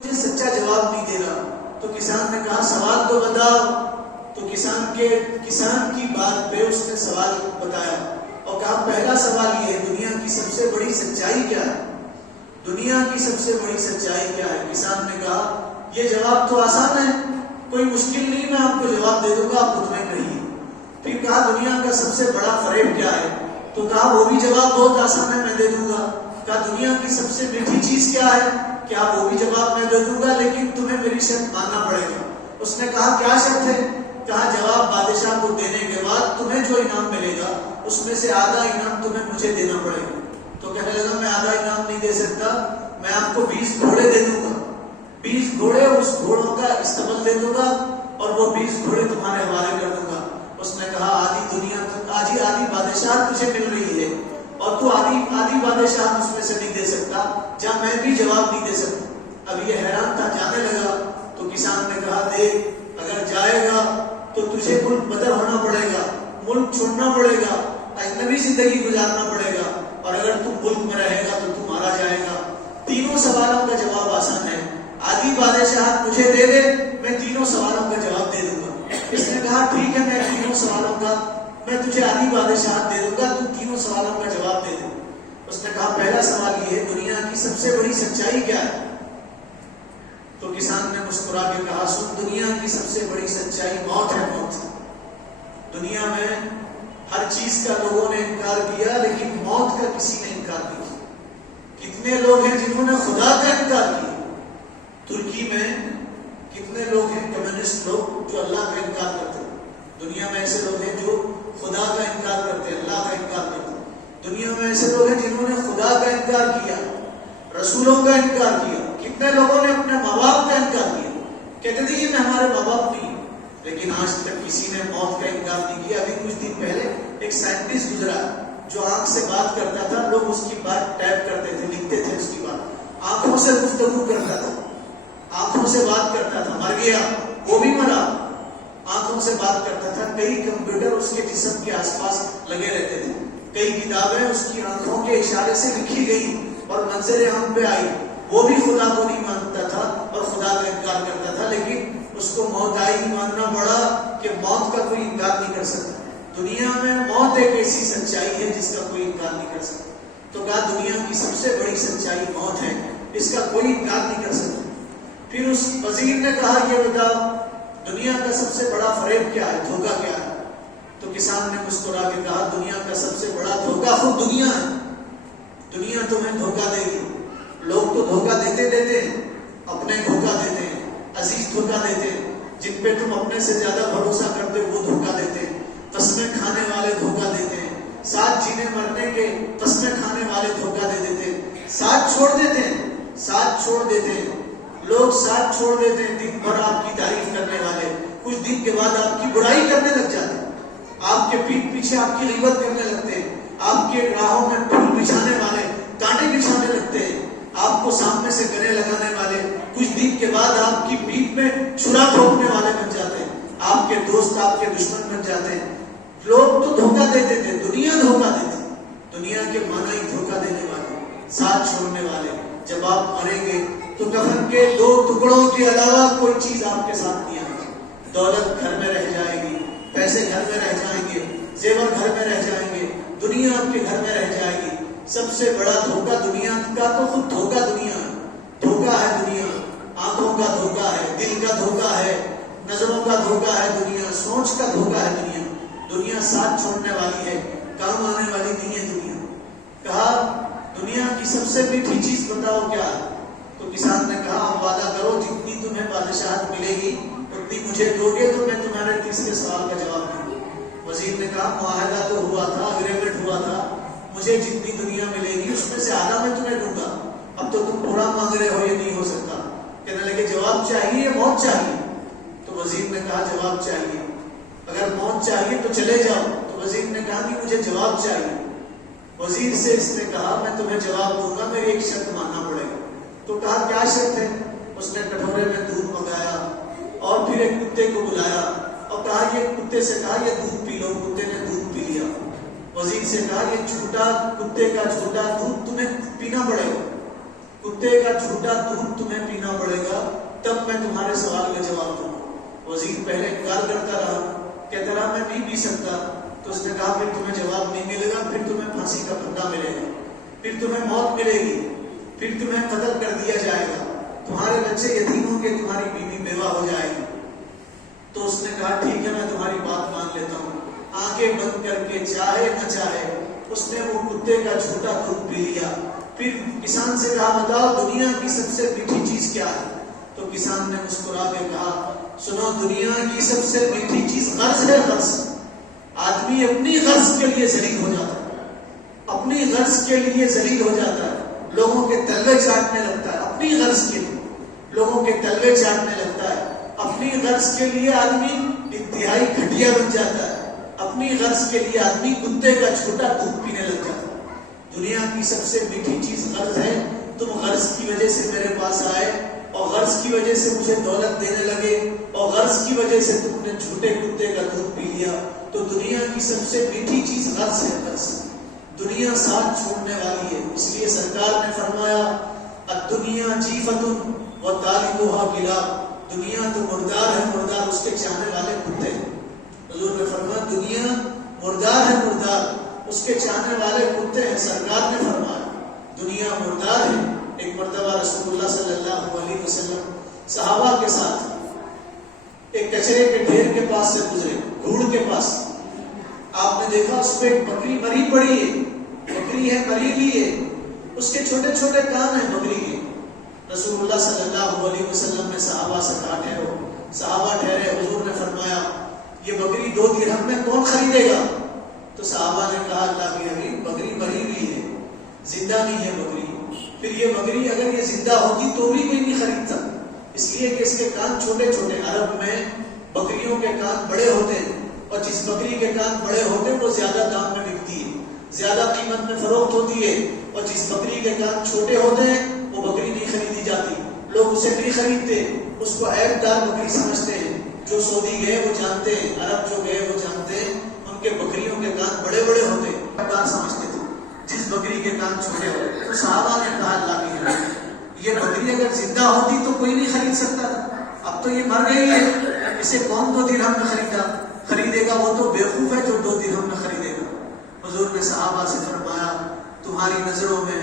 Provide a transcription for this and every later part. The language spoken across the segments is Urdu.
مجھے سچا جواب نہیں دے رہا. تو کسان نے کہا سوال تو بتاؤ. تو کسان کی بات پہ اس نے سوال بتایا اور کہا پہلا سوال یہ ہے دنیا کی سب سے بڑی سچائی کیا ہے؟ دنیا کی سب سے بڑی سچائی کیا ہے؟ کسان نے کہا یہ جواب تو آسان ہے, کوئی مشکل نہیں, میں آپ کو جواب دے دوں گا, آپ مطمئن رہیے. پھر کہا دنیا کا سب سے بڑا فریب کیا ہے؟ تو کہا وہ بھی جواب بہت آسان ہے, میں دے دوں گا. کہا دنیا کی سب سے میٹھی چیز کیا ہے؟ کیا وہ بھی جواب میں دے دوں گا, لیکن تمہیں میری شرط ماننا پڑے گا. اس نے کہا کیا شرط ہے؟ کہا جواب بادشاہ کو دینے کے بعد تمہیں جو انعام ملے گا اس میں سے آدھا انعام تمہیں مجھے دینا پڑے گا. تو کہنے لگا میں آدھا انعام نہیں دے سکتا, میں آپ کو 20 گھوڑے دے دوں گا, 20 گھوڑے, اس گھوڑوں کا استعمال دے دوں گا اور وہ 20 گھوڑے تمہارے حوالے کر دوں گا. اس نے کہا آدھی بادشاہ تجھے مل رہی ہے اور تو آدھی بادشاہ اس میں سے نہیں دے سکتا, جا میں بھی جواب نہیں دے سکتا. اب یہ حیران تھا, جانے لگا. تو کسان نے کہا دیکھ اگر جائے گا تو تجھے ملک بدر ہونا پڑے گا, ملک چھوڑنا پڑے گا, اجنبی زندگی گزارنا پڑے گا, اور اگر تم ملک میں رہے گا تو تم مارا جائے گا. تینوں سوالوں کا جواب آسان ہے, آدھی بادشاہت مجھے دے دے, میں تینوں سوالوں کا جواب دے دوں گا. اس نے کہا ٹھیک ہے, میں تینوں سوالوں کا, میں تجھے آدھی بادشاہت دے دوں گا, تو تینوں سوالوں کا جواب دے دوں. اس نے کہا پہلا سوال یہ ہے دنیا کی سب سے بڑی سچائی کیا ہے؟ تو کسان نے مسکرا کے کہا سن, دنیا کی سب سے بڑی سچائی موت ہے, موت. دنیا میں ہر چیز کا لوگوں نے انکار کیا لیکن موت کا کسی نے انکار نہیں کیا. کتنے لوگ ہیں جنہوں نے خدا کا انکار کیا؟ ترکی میں کتنے لوگ ہیں کمیونسٹ لوگ جو اللہ کا انکار کرتے ہیں. دنیا میں ایسے لوگ ہیں جو خدا کا انکار کرتے ہیں, اللہ کا انکار کرتے ہیں. دنیا میں ایسے لوگ ہیں جنہوں نے خدا کا انکار کیا, رسولوں کا انکار کیا. کتنے لوگوں نے اپنے ماں باپ کا انکار کیا, کہتے تھے یہ ہمارے ماں باپ نہیں, لیکن آج تک کسی نے موت کا انکار نہیں کیا. ابھی کچھ دن پہلے ایک سائنٹسٹ گزرا جو آنکھ سے بات کرتا تھا, لوگ اس کی بات ٹائپ کرتے تھے, لکھتے تھے اس کی بات, آنکھوں سے گفتگو کرتا تھا, آنکھوں سے بات کرتا تھا, مر گیا وہ بھی مرا, آنکھوں سے بات کرتا تھا. کئی کمپیوٹر اس کے جسم کے آس پاس لگے رہتے تھے, کئی کتابیں اس کی آنکھوں کے اشارے سے لکھی گئی اور منظر عام پہ آئی. وہ بھی خدا کو نہیں مانتا تھا اور خدا کا انکار کرتا تھا, لیکن اس کو موت آئی ماننا پڑا کہ موت کا کوئی انکار نہیں کر سکتا. دنیا میں موت ایک ایسی سچائی ہے جس کا کوئی انکار نہیں کر سکتا. تو کہا دنیا کی سب سے بڑی سچائی موت ہے, اس کا کوئی انکار نہیں کر سکتا. پھر اس وزیر نے کہا یہ بتاؤ دنیا کا سب سے بڑا فریب کیا ہے, دھوکہ کیا ہے؟ تو کسان نے مسکرا کے کہا دنیا کا سب سے بڑا دھوکہ خود دنیا ہے. دنیا تمہیں دھوکہ دے گی. لوگ تو دھوکہ دیتے اپنے دھوکہ دیتے ہیں, عزیز دھوکہ دیتے ہیں, جن پہ تم اپنے سے زیادہ بھروسہ کرتے وہ دھوکہ دیتے ہیں, قسمیں کھانے والے دھوکہ دیتے ہیں, ساتھ جینے مرنے کے قسمیں کھانے والے دھوکہ دے دیتے ہیں, ساتھ چھوڑ دیتے ہیں. لوگ ساتھ چھوڑ دیتے ہیں, دن بھر آپ کی تعریف کرنے والے کچھ دن کے بعد آپ کی برائی کرنے لگ جاتے ہیں, آپ کے پیٹھ پیچھے آپ کی غیبت کرنے لگتے ہیں, آپ کے راہوں میں پھول بچھانے والے کانٹے بچھانے لگتے ہیں, آپ کو سامنے سے گلے لگانے والے کچھ دن کے بعد آپ کی پیٹھ میں چھرا ٹھوکنے والے بن جاتے ہیں, آپ کے دوست آپ کے دشمن بن جاتے ہیں. لوگ تو دھوکہ دیتے تھے, دنیا دھوکہ دیتی. دنیا کے معنی ہی دھوکہ دینے والے, ساتھ چھوڑنے والے. جب آپ مریں گے تو کفن کے 2 ٹکڑوں کے علاوہ کوئی چیز آپ کے ساتھ نہیں آئے گی. دولت گھر میں رہ جائے گی, پیسے گھر میں رہ جائیں گے, زیور گھر میں رہ جائیں گے, دنیا آپ کے گھر میں رہ جائے گی. سب سے بڑا دھوکہ دنیا کا تو خود دھوکہ دنیا ہے. دھوکہ ہے دنیا, آنکھوں کا دھوکہ ہے, دل کا دھوکہ ہے, نظروں کا دھوکہ ہے دنیا, سوچ کا دھوکہ ہے دنیا. دنیا ساتھ چھوڑنے والی ہے, کام آنے والی نہیں ہے دنیا. کہا دنیا کی سب سے میٹھی چیز بتاؤ کیا ہے؟ تو کسان نے کہا آپ وعدہ کرو جتنی تمہیں بادشاہت ملے گی اتنی مجھے دو گے تو میں تمہارے تیسرے سوال کا جواب دوں. وزیر نے کہا معاہدہ تو ہوا تھا, اگریمنٹ ہوا تھا, مجھے جتنی دنیا ملے گی اس میں سے آدھا میں تمہیں دوں گا. اب تو تم تھوڑا مانگ رہے ہو, یہ نہیں ہو سکتا. کہنے لگے جواب چاہیے یا موت چاہیے؟ تو وزیر نے کہا جواب چاہیے. اگر موت چاہیے تو چلے جاؤ. تو وزیر نے کہا کہ مجھے جواب چاہیے. وزیر سے اس نے کہا میں تمہیں جواب دوں گا, میری ایک شرط ماننا پڑے گا. تو کہا کیا شرط ہے؟ اس نے کٹورے میں دودھ منگایا اور پھر ایک کتے کو بلایا اور کہا یہ کتے سے کہا یہ دودھ پی لو. کتے نے دودھ پی لیا. وزیر سے کہا یہ جھوٹا کتے کا جھوٹا دودھ تمہیں پینا پڑے گا. کتے کا چھوٹا دودھ تمہیں پینا پڑے گا تب میں تمہارے سوال کا جواب دوں گا۔ وزیر پہلے انکار کرتا رہا، کہتا رہا میں نہیں پی سکتا، تو اس نے کہا پھر تمہیں جواب نہیں ملے گا، پھر تمہیں پھانسی کا پھندا ملے گا، پھر تمہیں موت ملے گی، پھر تمہیں قتل کر دیا جائے گا، تمہارے بچے یتیم ہوں گے، تمہاری بیوی بیوہ ہو جائے گی۔ تو اس نے کہا ٹھیک ہے میں تمہاری بات مان لیتا ہوں۔ آنکھیں بند کر کے چاہے نہ چاہے اس نے وہ کتے کا چھوٹا دودھ پی لیا۔ پھر کسان سے کہا بتاؤ دنیا کی سب سے میٹھی چیز کیا ہے؟ تو کسان نے مسکرا کے کہا سنو دنیا کی سب سے میٹھی چیز غرض ہے، غرض۔ آدمی اپنی غرض کے لیے ذلیل ہو جاتا ہے، اپنی غرض کے لیے ذلیل ہو جاتا ہے، لوگوں کے تلوے چاٹنے لگتا ہے، اپنی غرض کے لیے لوگوں کے تلوے چاٹنے لگتا ہے، اپنی غرض کے لیے آدمی انتہائی گھٹیا بن جاتا ہے، اپنی غرض کے لیے آدمی کتے کا چھوٹا دودھ پینے لگ جاتا ہے۔ دنیا کی سب سے میٹھی چیز غرض ہے۔ تم غرض کی وجہ سے میرے پاس آئے اور غرض کی وجہ سے مجھے دولت دینے لگے اور غرض کی وجہ سے تم نے چھوٹے کتے کا دودھ پی لیا۔ تو دنیا کی سب سے میٹھی چیز غرض ہے، غرض۔ دنیا ساتھ چھوڑنے والی ہے، اس لیے سرکار نے فرمایا الدنیا جیفۃ وطالبھا کلاب، دنیا تو مردار ہے، مردار اس کے چاہنے والے کتے ہیں۔ حضور نے فرمایا دنیا مردار ہے، مردار اس کے چاہنے والے کتے ہیں۔ سرکار نے فرمایا دنیا مردار ہے۔ ایک مرتبہ رسول اللہ صلی اللہ علیہ وسلم صحابہ کے ساتھ ایک کچرے کے ڈھیر کے پاس سے گزرے، گھوڑ کے پاس۔ آپ نے دیکھا اس پہ ایک بکری مری پڑی ہے، بکری ہے مری ہوئی ہے، اس کے چھوٹے چھوٹے کان ہیں بکری کے۔ رسول اللہ صلی اللہ علیہ وسلم نے صحابہ سے کہا ٹھہرو، صحابہ ٹھہرے۔ حضور نے فرمایا یہ بکری 2 درہم میں کون خریدے گا؟ تو صحابہ نے کہا اللہ کے حبیب بکری مری ہوئی ہے، زندہ نہیں ہے بکری۔ پھر یہ بکری اگر یہ زندہ ہوتی تو بھی کوئی نہیں خریدتا، اس لیے کہ اس کے کان چھوٹے چھوٹے۔ عرب میں بکریوں کے کان بڑے ہوتے ہیں اور جس بکری کے کان بڑے ہوتے ہیں وہ زیادہ دام میں بکتی ہے، زیادہ قیمت میں فروخت ہوتی ہے، اور جس بکری کے کان چھوٹے ہوتے ہیں وہ بکری نہیں خریدی جاتی، لوگ اسے نہیں خریدتے، اس کو عیب دار بکری سمجھتے ہیں۔ جو سعودی گئے وہ جانتے ہیں، عرب جو گئے وہ جانتے ہیں، ان کے بکریوں کے کان بڑے بڑے ہوتے ہیں، عیب دار سمجھتے تھے جس بکری کے کان چھوٹے ہوتے۔ تو صحابہ نے کہا اللہ کی حبیب یہ بکری اگر زندہ ہوتی تو کوئی نہیں خرید سکتا تھا، اب تو یہ مر گئی ہے، اسے کون 2 درہم میں خریدے گا؟ وہ تو بیوقوف ہے جو 2 درہم میں خریدے گا۔ حضور نے صحابہ سے فرمایا تمہاری نظروں میں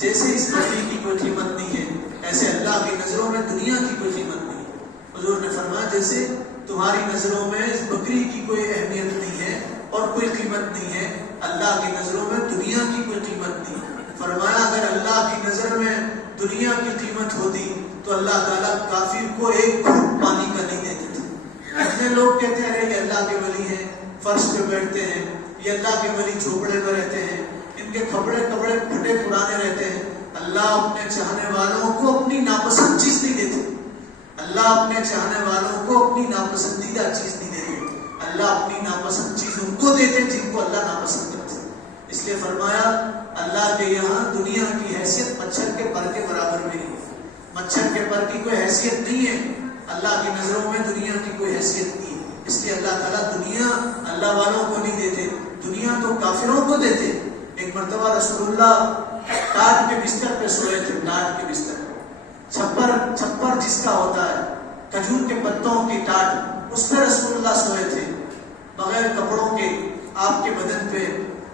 جیسے اس بکری کی کوئی قیمت نہیں ہے، ایسے اللہ کی نظروں میں دنیا کی کوئی قیمت نہیں ہے۔ حضور نے فرمایا جیسے تمہاری نظروں میں اس بکری کی کوئی اہمیت نہیں ہے اور کوئی قیمت نہیں ہے، اللہ کی نظروں میں دنیا کی کوئی قیمت نہیں ہے۔ فرمایا اگر اللہ کی نظر میں دنیا کی قیمت ہوتی تو اللہ تعالیٰ کافر کو ایک گھونٹ پانی کا نہیں دیتے تھے۔ اتنے لوگ کہتے ہیں یہ اللہ کے ولی ہیں، فرش پہ بیٹھتے ہیں، یہ اللہ کے ولی جھوپڑے میں رہتے ہیں، ان کے کپڑے پھٹے پرانے رہتے ہیں۔ اللہ اپنے چاہنے والوں کو اپنی ناپسند چیز نہیں دیتے، اللہ اپنے چاہنے والوں کو اپنی ناپسندیدہ چیز نہیں دیتے، اللہ اپنی ناپسند چیز ان کو دیتے جن کو اللہ ناپسند کرتے۔ اس لیے فرمایا اللہ کے یہاں دنیا کی حیثیت مچھر کے پر کے برابر بھی نہیں ہے، مچھر کے پر کی کوئی حیثیت نہیں ہے، اللہ کی نظروں میں دنیا کی کوئی حیثیت نہیں ہے۔ اس لیے اللہ تعالیٰ دنیا اللہ والوں کو نہیں دیتے، دنیا تو کافروں کو دیتے۔ ایک مرتبہ رسول اللہ ٹاٹ کے بستر پہ سوئے تھے، ٹاٹ کے بستر، چھپر جس کا ہوتا ہے، کھجور کے پتوں کی ٹاٹ، اس پہ رسول اللہ سوئے تھے بغیر کپڑوں کے، آپ کے بدن پہ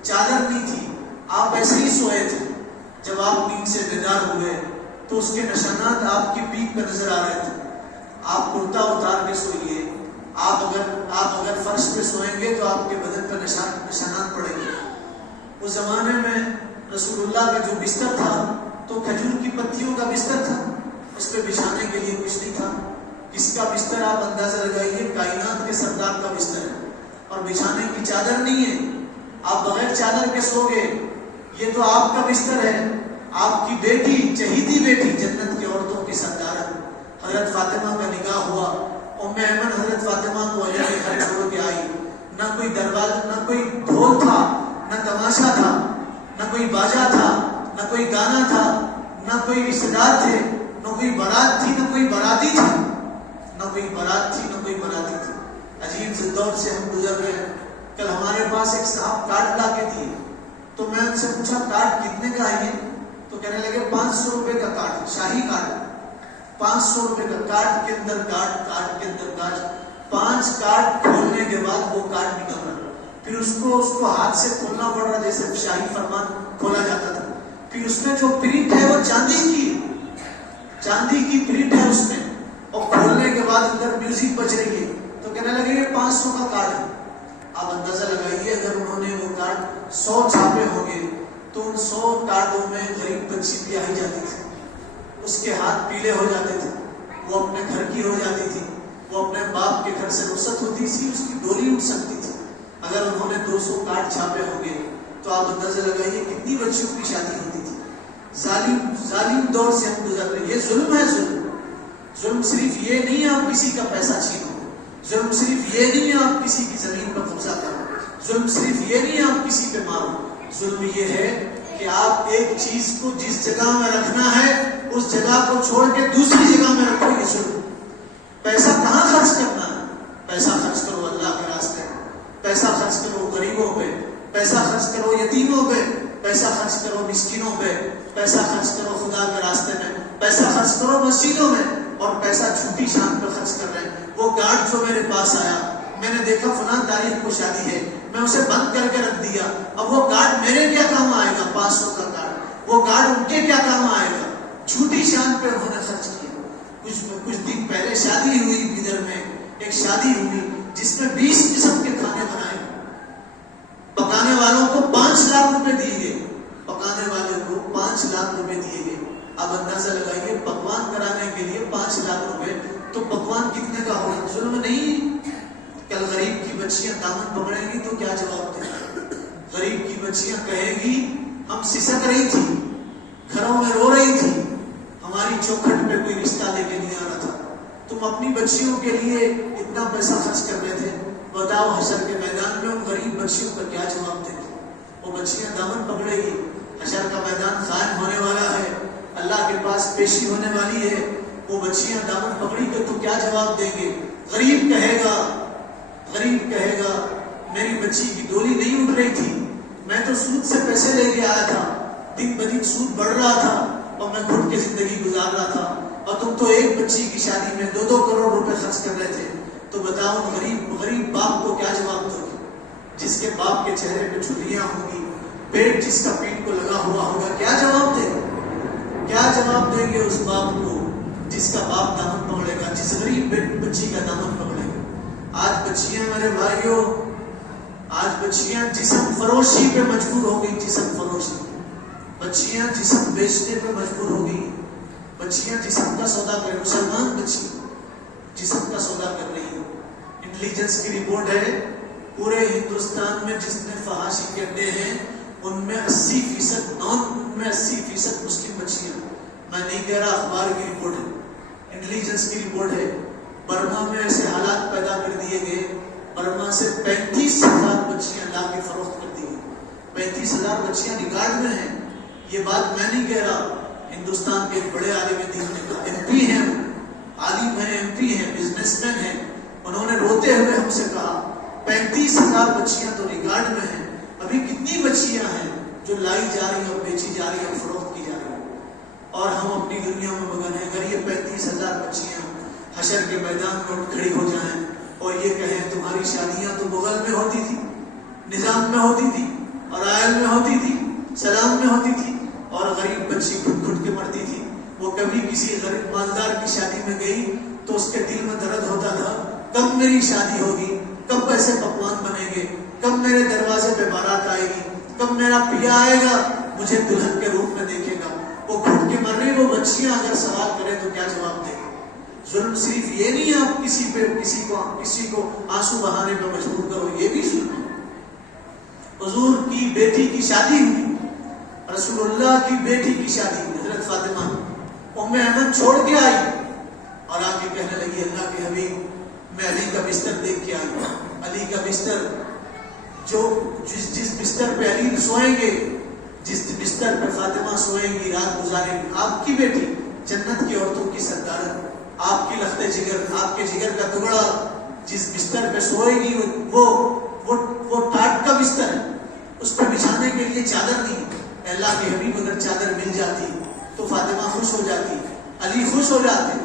چادر نہیں تھی، آپ ایسے ہی سوئے تھے۔ جب آپ نیند سے بیدار ہوئے تو اس کے نشانات آپ کی پیٹھ پہ نظر آ رہے تھے۔ آپ کرتا اتار کے سوئیے، آپ اگر فرش پہ سوئیں گے تو آپ کے بدن پر نشانات پڑیں گے۔ اس زمانے میں رسول اللہ کا جو بستر تھا تو کھجور کی پتیوں کا بستر تھا، اس پہ بچھانے کے لیے کچھ نہیں تھا۔ کس کا بستر آپ اندازہ لگائیے، کائنات کے سردار کا بستر ہے اور بچھانے کی چادر نہیں ہے، آپ بغیر چادر کے سو گئے، یہ تو آپ کا بستر ہے۔ آپ کی بیٹی، چہیتی بیٹی، جنت کی عورتوں کی سردار حضرت فاطمہ کا نکاح ہوا، ام ایمن حضرت فاطمہ کو علی کے گھر چھوڑ کے آئی، نہ کوئی دروازہ، نہ کوئی ڈھول تھا، نہ تماشا تھا، نہ کوئی باجا تھا، نہ کوئی گانا تھا، نہ کوئی رشتے دار تھے، نہ کوئی بارات تھی، نہ کوئی باراتی تھا، نہ کوئی بارات تھی، نہ کوئی باراتی تھی۔ عجیب سے دور سے ہم گزر رہے ہیں۔ کل ہمارے پاس ایک صاحب کارڈ لا کے دیے، تو میں ان سے پوچھا کارڈ کتنے کا ہے؟ تو کہنے لگے 500 روپے کا کارڈ، شاہی کارڈ، 500 روپے کا کارڈ کے اندر کارڈ کے اندر کارڈ، 5 کارڈ کھولنے کے بعد وہ کارڈ نکل رہا، پھر اس کو ہاتھ سے کھولنا پڑ رہا جیسے شاہی فرمان کھولا جاتا تھا. پھر اس میں جو پرنٹ ہے وہ چاندی کی پرنٹ ہے اس میں، اور کھولنے کے بعد اندر میوزک بج رہی ہے. تو کہنے لگے یہ 500 کا کارڈ ہے. آپ اندازہ لگائیے اگر انہوں نے وہ کارڈ 100 چھاپے ہوں گے تو ان 100 کارڈوں میں غریب بچی بیاہی جاتی تھی، اس کے ہاتھ پیلے ہو جاتے تھے، وہ اپنے گھر کی ہو جاتی تھی، وہ اپنے باپ کے گھر سے رخصت ہوتی تھی، اس کی ڈولی اٹھ سکتی تھی. اگر انہوں نے 200 کارڈ چھاپے ہوں گے تو آپ اندازہ لگائیے کتنی بچیوں کی شادی ہوتی تھی. ظالم دور سے ہم گزر رہے. یہ ظلم ہے. ظلم صرف یہ نہیں آپ کسی کا پیسہ چھینو، ظلم صرف یہ نہیں آپ کسی کی زمین پر قبضہ کرو، ظلم صرف یہ نہیں آپ کسی پہ مارو. ظلم یہ ہے کہ آپ ایک چیز کو جس جگہ میں رکھنا ہے اس جگہ کو چھوڑ کے دوسری جگہ میں رکھو. یہ ظلم. پیسہ کہاں خرچ کرنا ہے؟ پیسہ خرچ کرو اللہ کے راستے میں، پیسہ خرچ کرو غریبوں پہ، پیسہ خرچ کرو یتیموں پہ، پیسہ خرچ کرو مسکینوں پہ، پیسہ خرچ کرو خدا کے راستے میں، پیسہ خرچ کرو مسجدوں میں، اور پیسہ چھوٹی شان پہ خرچ کر رہے ہیں. وہ گارڈ جو میرے پاس آیا، میں نے دیکھا فلاں تاریخ کو شادی ہے، میں اسے بند کر کے رکھ دیا. اب وہ گارڈ میرے کیا کام آئے گا؟ 500 کا کارڈ، وہ گارڈ ان کے کیا کام آئے گا؟ چھوٹی شان پہ انہوں نے خرچ کیا. کچھ دن پہلے شادی ہوئی ادھر میں، ایک شادی ہوئی جس میں 20 قسم کے کھانے بنائے، پکانے والوں کو 5 لاکھ روپے دیے گئے، پکانے والے کو 5 لاکھ روپے دیے گئے. اب اندازہ لگائیے پکوان کرانے کے لیے 5 لاکھ روپے، تو پکوان کتنے کا ہوگا؟ ظلم نہیں؟ کل غریب کی بچیاں دامن پکڑیں گی تو کیا جواب دیں گی؟ غریب کی بچیاں کہیں گی ہم سسک رہی تھی، گھروں میں رو رہی تھی، ہماری چوکھٹ پہ کوئی رشتہ لے کے نہیں آ رہا تھا، تم اپنی بچیوں کے لیے اتنا پیسہ خرچ کر رہے تھے. بتاؤ حشر کے میدان میں ان غریب بچیوں کا کیا جواب دیں گے؟ وہ بچیاں دامن پکڑے گی. حشر کا میدان قائم ہونے والا ہے، اللہ کے پاس پیشی ہونے والی ہے. وہ بچیاں دامن پکڑی کے تو کیا جواب دیں گے؟ غریب کہے گا میری بچی کی ڈولی نہیں اٹھ رہی تھی، میں تو سود سے پیسے لے کے آیا تھا، دن بدن سود بڑھ رہا تھا اور میں گھٹ کے زندگی گزار رہا تھا، اور تم تو ایک بچی کی شادی میں 2-2 کروڑ روپے خرچ کر رہے تھے. تو بتاؤ غریب باپ کو کیا جواب دو گے؟ جس کے باپ کے چہرے پہ چھریاں ہوں گی، پیٹ جس کا پیٹ کو لگا ہوا ہوگا، کیا جواب دیں گے؟ کیا جواب دیں گے اس باپ کو جس کا باپ دامن پکڑے گا، جس غریب بچی کا دامن پکڑے گا؟ آج بچیاں میرے بھائیوں، آج بچیاں جسم فروشی پہ مجبور ہو گئی. جسم فروشی، بچیاں جسم بیچنے پہ مجبور ہو گئی. بچیاں جسم کا سودا کر، مسلمان بچی جسم کا سودا کر رہی ہے. انٹیلیجنس کی رپورٹ ہے پورے ہندوستان میں جس نے فحاشی کے اڈے ہیں ان میں 80% مسلم بچیاں. میں نہیں کہہ رہا، اخبار کی رپورٹ ہے، انٹیلیجنس کی رپورٹ ہے. برما میں ایسے حالات پیدا کر دیے گئے، برما سے 35,000 بچیاں لا کے فروخت کر دی گئی. 35,000 بچیاں ریکارڈ میں ہیں. یہ بات میں نہیں کہہ رہا، ہندوستان کے بڑے عالم دین نے کہا. MP ہیں، عالم ہیں، MP ہیں، بزنس مین ہیں. انہوں نے روتے ہوئے ہم سے کہا 35,000 بچیاں تو ریکارڈ میں ہیں، ابھی کتنی بچیاں ہیں جو لائی جا رہی ہیں اور بیچی جا رہی ہیں اور فروخت کی جا رہی ہیں، اور ہم اپنی دنیا میں مگن ہیں. اگر یہ 35,000 بچیاں حشر کے میدان میں اٹھ کھڑی ہو جائیں اور یہ کہیں تمہاری شادیاں تو بغل میں ہوتی تھی، نظام میں ہوتی تھی، اور آئل میں ہوتی تھی، سلام میں ہوتی تھی، اور غریب بچی گھٹ گھٹ کے مرتی تھی. وہ کبھی کسی غریب مالدار کی شادی میں گئی تو اس کے دل میں درد ہوتا تھا، کب میری شادی ہوگی، کب ایسے پکوان بنے گے، کب میرے دروازے پہ بارات آئے گی، کب میرا پیا آئے گا مجھے دلہن کے روپ میں دیکھے گا. وہ گھٹ کے مر رہی وہ بچیاں اگر سوال کریں تو کیا جواب دیں گے؟ ظلم صرف یہ نہیں آپ کسی کو آنسو بہانے پہ مجبور کرو، یہ بھی ظلم ہے. حضور کی بیٹی کی شادی ہوئی، رسول اللہ کی بیٹی کی شادی ہوئی. حضرت فاطمہ ام ایمن چھوڑ کے آئی اور آ کے کہنے لگی اللہ کے حبیب میں علی کا بستر دیکھ کے آئی. علی کا بستر جس بستر پہ علی سوئیں گے، جس بستر پہ فاطمہ سوئیں گی، رات گزاریں گی، آپ کی بیٹی جنت کی عورتوں کی سردار، آپ کی لخت جگر، آپ کے جگر کا ٹکڑا جس بستر پہ سوئے گی وہ ٹاٹ کا بستر ہے، اس پہ بچھانے کے لیے چادر نہیں، اللہ کے حبیب اگر چادر مل جاتی تو فاطمہ خوش ہو جاتی، علی خوش ہو جاتے۔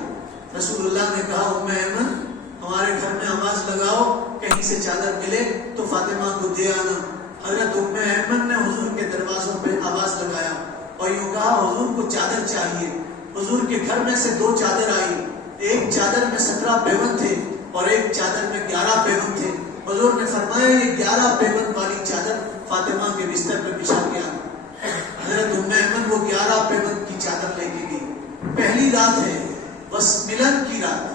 رسول اللہ نے کہا ام ایمن ہمارے گھر میں آواز لگاؤ، کہیں سے چادر ملے تو فاطمہ کو دے آنا۔ حضرت ام ایمن نے حضور کے دروازوں پہ آواز لگایا اور یوں کہا حضور کو چادر چاہیے۔ حضور کے گھر میں سے 2 چادر آئی، ایک چادر میں 17 پیوند تھے اور ایک چادر میں 11 پیوند تھے۔ حضور نے فرمایا یہ 11 پیوند والی چادر فاطمہ کے بستر پہ بچھا کے آنا۔ حضرت ام ایمن وہ 11 پیوند کی چادر لے کے گئی۔ پہلی رات ہے، بس ملن کی رات،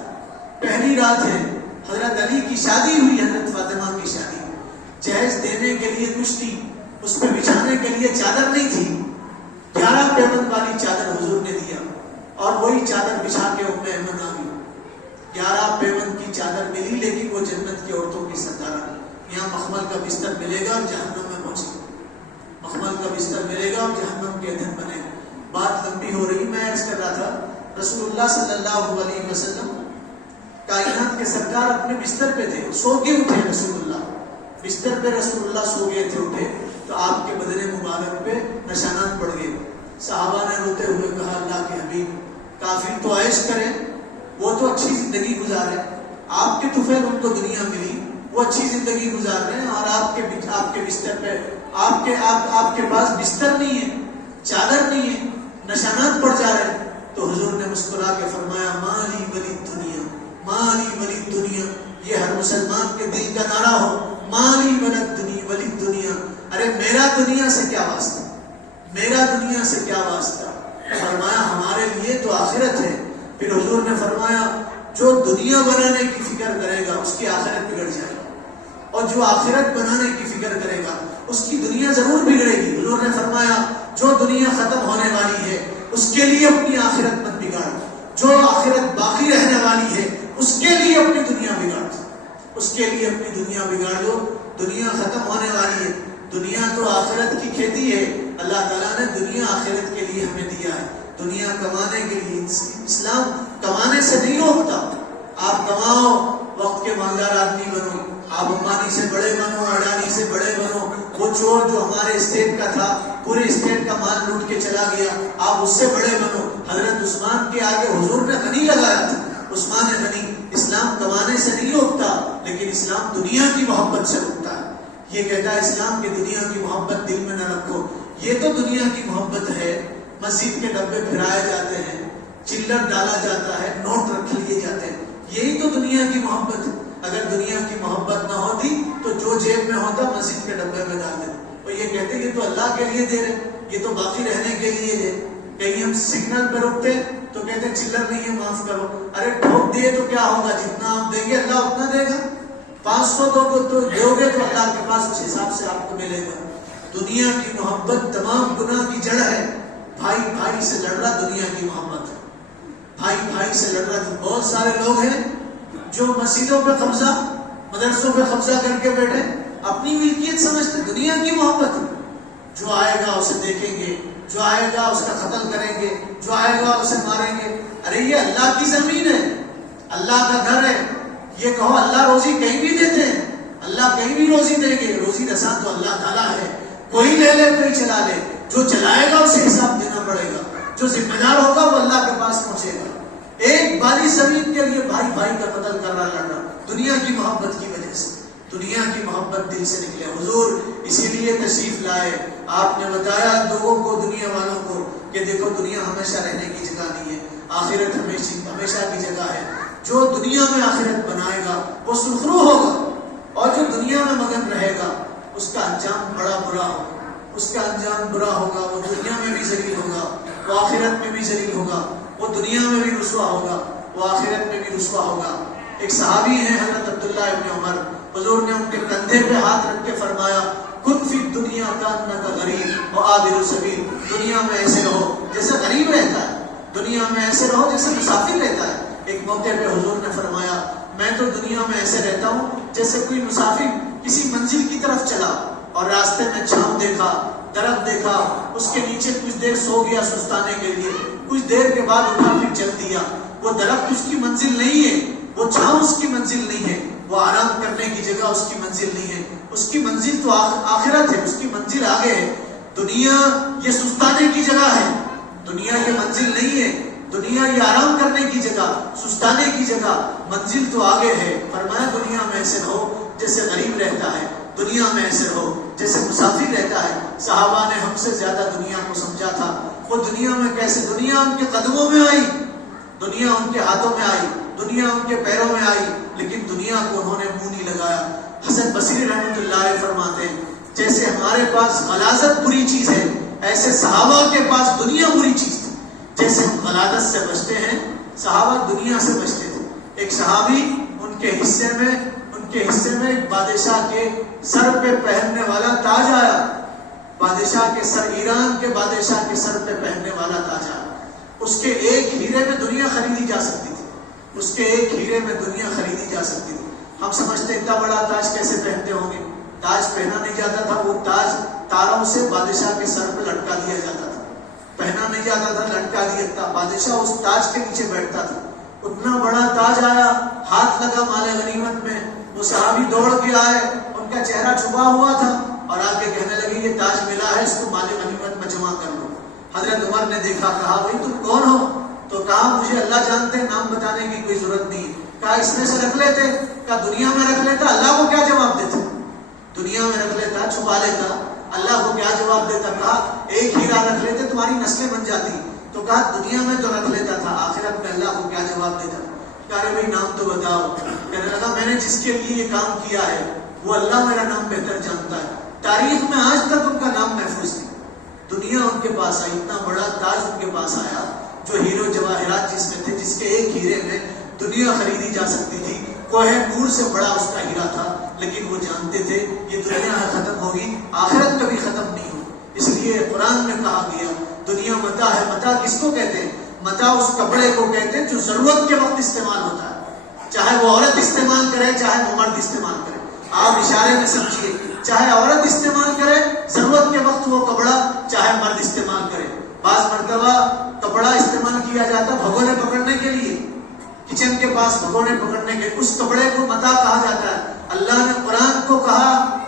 پہلی رات ہے، حضرت علی کی شادی ہوئی، حضرت فاطمہ کی شادی۔ جہیز دینے کے لیے کچھ تھی، اس پہ بچھانے کے لیے چادر نہیں تھی، 11 پیوند والی چادر حضور نے دیا اور وہی چادر بچھا کے ام ایمن آ گئی۔ 11 پیوند کی چادر ملی، لیکن وہ جنت کی عورتوں کی سردار۔ یہاں مخمل کا بستر ملے گا اور جہنم میں پہنچے، مخمل کا بستر ملے گا اور جہنم کے ایندھن بنے گا۔ بات لمبی ہو رہی، میں عرض کر رہا تھا رسول اللہ صلی اللہ علیہ وسلم کائنات کے سرکار اپنے بستر پہ تھے، سو کے اٹھے رسول اللہ، بستر پہ رسول اللہ سو گئے تھے، اٹھے تو آپ کے بدن مبارک پہ نشانات پڑ گئے۔ صحابہ نے روتے ہوئے کہا اللہ کے حبیب کافر تو عیش کریں، وہ تو اچھی زندگی گزارے، آپ کے طفیل ان کو دنیا ملی، وہ اچھی زندگی گزار رہے ہیں اور آپ کے بستر پہ آپ کے پاس بستر نہیں ہے، چادر نہیں ہے، نشانات پڑ جا رہے ہیں۔ تو حضور نے مسکرا کے فرمایا مالی ولی دنیا، مالی ولی دنیا، یہ ہر مسلمان کے دل کا نعرہ ہو، مالی ولی دنیا، ارے میرا دنیا سے کیا واسطہ، میرا دنیا سے کیا واسطہ۔ فرمایا ہمارے لیے تو آخرت ہے۔ پھر حضور نے فرمایا جو دنیا بنانے کی فکر کرے گا اس کی آخرت بگڑ جائے گی، اور جو آخرت بنانے کی فکر کرے گا اس کی دنیا ضرور بگڑے گی۔ حضور نے فرمایا جو دنیا ختم ہونے والی ہے اس کے لیے اپنی آخرت مت بگاڑ، جو آخرت باقی رہنے والی ہے اس کے لیے اپنی دنیا بگاڑ، اس کے لیے اپنی دنیا بگاڑ دو۔ دنیا ختم ہونے والی ہے، دنیا تو آخرت کی کھیتی ہے۔ اللہ تعالیٰ نے دنیا آخرت کے لیے ہمیں دیا ہے، دنیا کمانے کے لیے۔ اسلام کمانے سے نہیں روکتا، آپ کماؤ، وقت کے مالدار آدمی بنو، آپ امبانی سے بڑے بنو، اڈانی سے بڑے بنو۔ وہ چور جو ہمارے اسٹیٹ کا تھا پورے اسٹیٹ کا مال لوٹ کے چلا گیا، آپ اس سے بڑے بنو۔ حضرت عثمان کے آگے حضور نے غنی لگایا تھا، عثمان غنی۔ اسلام کمانے سے نہیں روکتا، لیکن اسلام دنیا کی محبت سے روکتا ہے۔ یہ کہتا ہے اسلام کی دنیا کی محبت دل میں نہ رکھو۔ یہ تو دنیا کی محبت ہے، مسجد کے ڈبے پھرائے جاتے ہیں، چلر ڈالا جاتا ہے، نوٹ رکھ لیے جاتے ہیں، یہی تو دنیا کی محبت ہے۔ اگر دنیا کی محبت نہ ہوتی تو جو جیب میں ہوتا مسجد کے ڈبے میں ڈال دیتے۔ اور یہ کہتے یہ تو اللہ کے لیے دے رہے، یہ تو باقی رہنے کے لیے ہے۔ کہیں ہم سگنل پہ رکتے تو کہتے چلر نہیں ہے معاف کرو، ارے ٹھوک دیے تو کیا ہوگا، جتنا آپ دیں گے اللہ اتنا دے گا، 500 دو گے تو اللہ کے پاس اس حساب سے آپ کو ملے گا۔ دنیا کی محبت تمام گناہ کی جڑ ہے۔ بھائی بھائی سے لڑ رہا دنیا کی محبت ہے، بھائی بھائی سے لڑ رہا۔ بہت سارے لوگ ہیں جو مسجدوں پہ قبضہ، مدرسوں پہ قبضہ کر کے بیٹھے، اپنی ملکیت سمجھتے، دنیا کی محبت ہے۔ جو آئے گا اسے دیکھیں گے، جو آئے گا اس کا قتل کریں گے، جو آئے گا اسے ماریں گے۔ ارے یہ اللہ کی زمین ہے، اللہ کا گھر ہے۔ یہ کہو اللہ روزی کہیں بھی دیتے ہیں، اللہ کہیں بھی روزی دیں گے، روزی رساں تو اللہ تعالیٰ ہے۔ کوئی لے لے کوئی چلا لے، جو چلائے گا اسے حساب دینا پڑے گا، جو ذمہ دار ہوگا وہ اللہ کے پاس پہنچے گا۔ ایک بالی زمین کے لیے بھائی بھائی کا قتل کر رہا، لڑ رہا، دنیا کی محبت کی وجہ سے۔ دنیا کی محبت دل سے نکلے۔ حضور اسی لیے تشریف لائے، آپ نے بتایا لوگوں کو، دنیا والوں کو کہ دیکھو دنیا ہمیشہ رہنے کی جگہ نہیں ہے، آخرت ہمیشہ کی جگہ ہے۔ جو دنیا میں آخرت بنائے گا وہ سرخرو ہوگا، اور جو دنیا میں مگن رہے گا اس کا انجام بڑا برا ہوگا، اس کا انجام برا ہوگا۔ وہ دنیا میں بھی ذلیل ہوگا، وہ آخرت میں بھی ذلیل ہوگا، وہ دنیا میں بھی رسوا ہوگا، وہ آخرت میں بھی رسوا ہوگا۔ ایک صحابی ہیں حضرت عبداللہ ابن عمر، حضور نے ان کے کندھے پہ ہاتھ رکھ کے فرمایا کن فی دنیا کانک غریب و عابر السبیل، دنیا میں ایسے رہو جیسے غریب رہتا ہے، دنیا میں ایسے رہو جیسے مسافر رہتا ہے۔ ایک موقع پہ حضور نے فرمایا میں تو دنیا میں ایسے رہتا ہوں جیسے کوئی مسافر کسی منزل کی طرف چلا اور راستے میں چھاؤں دیکھا، درخت دیکھا، اس کے نیچے کچھ دیر سو گیا سستانے کے لیے، کچھ دیر کے بعد اٹھا پھر چل دیا۔ وہ درخت اس کی منزل نہیں ہے، وہ چھاؤں اس کی منزل نہیں ہے، وہ آرام کرنے کی جگہ اس کی منزل نہیں ہے، اس کی منزل تو آخرت ہے، اس کی منزل آگے ہے۔ دنیا یہ سستانے کی جگہ ہے، دنیا یہ منزل نہیں ہے، دنیا یہ آرام کرنے کی جگہ، سستانے کی جگہ، منزل تو آگے ہے۔ فرمایا دنیا میں ایسے رہو جیسے غریب رہتا ہے، دنیا میں ایسے رہو جیسے مسافر رہتا ہے۔ صحابہ نے ہم سے زیادہ دنیا کو سمجھا تھا، وہ دنیا میں کیسے، دنیا ان کے قدموں میں آئی، دنیا ان کے ہاتھوں میں آئی، دنیا ان کے پیروں میں آئی، لیکن دنیا کو انہوں نے منہ نہیں لگایا۔ حسن بصری رحمۃ اللہ علیہ فرماتے ہیں جیسے ہمارے پاس غلاظت بری چیز ہے، ایسے صحابہ کے پاس دنیا بری چیز تھی۔ جیسے ہم غلاظت سے بچتے ہیں، صحابہ دنیا سے بچتے تھے۔ ایک صحابی ان کے حصے میں ایک بادشاہ کے سر پہ پہننے والا تاج آیا، بادشاہ کے سر، ایران کے بادشاہ کے سر پہ پہننے والا تاج آیا۔ اس کے ایک ہیرے میں دنیا خریدی جا سکتی تھی، اس کے ایک ہیرے میں دنیا خریدی جا سکتی تھی۔ ہم سمجھتے اتنا بڑا تاج کیسے پہنتے ہوں گے؟ تاج پہنا نہیں جاتا تھا، وہ تاج تاروں سے بادشاہ کے سر پہ لٹکا دیا جاتا تھا، پہنا نہیں جاتا تھا، لٹکا دیا تھا، بادشاہ اس تاج کے نیچے بیٹھتا تھا۔ اتنا بڑا تاج آیا، ہاتھ لگا مال غنیمت میں، وہ صحابی دوڑ کے آئے، ان کا چہرہ چھپا ہوا تھا اور آ کے کہنے لگے یہ تاج ملا ہے، اس کو مال غنیمت میں جمع کر لو۔ حضرت عمر نے دیکھا، کہا بھائی تم کون ہو؟ تو کہا مجھے اللہ جانتے ہیں، نام بتانے کی کوئی ضرورت نہیں۔ کہا اس میں سے رکھ لیتے؟ کہا دنیا میں رکھ لیتا، اللہ کو کیا جواب دیتے؟ دنیا میں رکھ لیتا، چھپا لیتا، اللہ کو کیا جواب دیتا؟ کہا ایک ہیرا رکھ لیتے تمہاری نسلیں بن جاتی۔ تو کہا دنیا میں تو رکھ لیتا تھا، آخرت میں اللہ کو کیا جواب دیتا؟ کہا ارے بھائی نام تو بتاؤ۔ کہنے لگا میں نے جس کے لیے یہ کام کیا ہے وہ اللہ میرا نام بہتر جانتا ہے، تاریخ میں آج تک ان کا نام محفوظ نہیں۔ دنیا ان کے پاس آئی، اتنا بڑا تاج ان کے پاس آیا جو ہیرو جواہرات جس میں تھے، جس کے ایک ہیرے میں دنیا خریدی جا سکتی تھی۔ کوہ نور سے بڑا اس کا ہیرا تھا، لیکن وہ جانتے تھے یہ دنیا ختم ہوگی، آخرت کبھی ختم نہیں ہوگی۔ اس لیے قرآن میں کہا گیا دنیا متاع ہے۔ متاع کس کو کہتے ہیں؟ متاع اس کپڑے کو کہتے ہیں جو ضرورت کے وقت استعمال ہوتا ہے، چاہے وہ عورت استعمال کرے چاہے وہ مرد استعمال کرے۔ آپ اشارے میں سمجھیے، چاہے عورت استعمال کرے ضرورت کے وقت وہ کپڑا، چاہے مرد استعمال کرے۔ بعض مرتبہ کپڑا استعمال کیا جاتا بھگونے پکڑنے کے لیے، کچن کے پاس بھگونے پکڑنے کے، اس کپڑے کو متاع کہا جاتا ہے۔ اللہ نے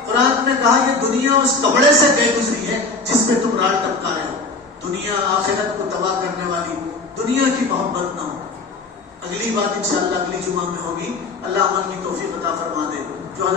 قرآن میں کہا یہ دنیا اس کپڑے سے گئی گزری ہے جس پہ تم راڑ ٹپکا رہے ہو۔ دنیا آخرت کو تباہ کرنے والی، دنیا کی محبت نہ ہو۔ اگلی بات انشاءاللہ اگلی جمعہ میں ہوگی۔ اللہ عمل کی توفیق عطا فرما دے۔ جو